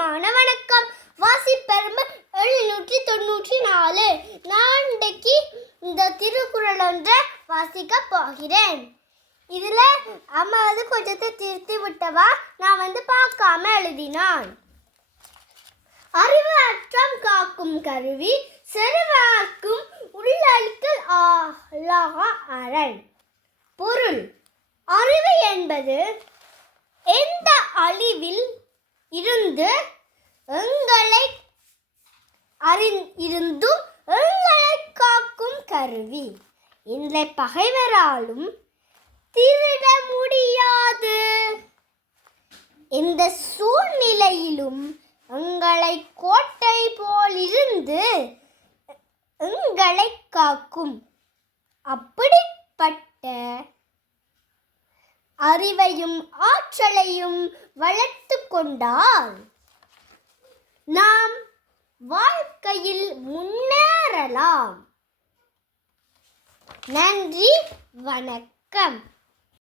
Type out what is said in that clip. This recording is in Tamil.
உற்சாகமான வணக்கம். வாசிப்பெரும்பு 794. நான் இன்றைக்கு இந்த திருக்குறள் ஒன்றை வாசிக்க போகிறேன். இதுல அம்மா கொஞ்சத்தை திருத்தி விட்டவா, நான் பார்க்காம எழுதினான். அறிவு அற்றம் காக்கும் கருவி, செருவாக்கும் உள்ளழித்தல் அரண். பொருள்: அறிவு என்பது எந்த அழிவில் இருந்து எங்களை காக்கும் கருவி. இந்த பகைவராலும் திருட முடியாது. இந்த சூழ்நிலையிலும் எங்களை கோட்டை போலிருந்து எங்களை காக்கும். அப்படிப்பட்ட அறிவையும் ஆற்றலையும் வளர்த்து கொண்டால் நாம் வாழ்க்கையில் முன்னேறலாம். நன்றி, வணக்கம்.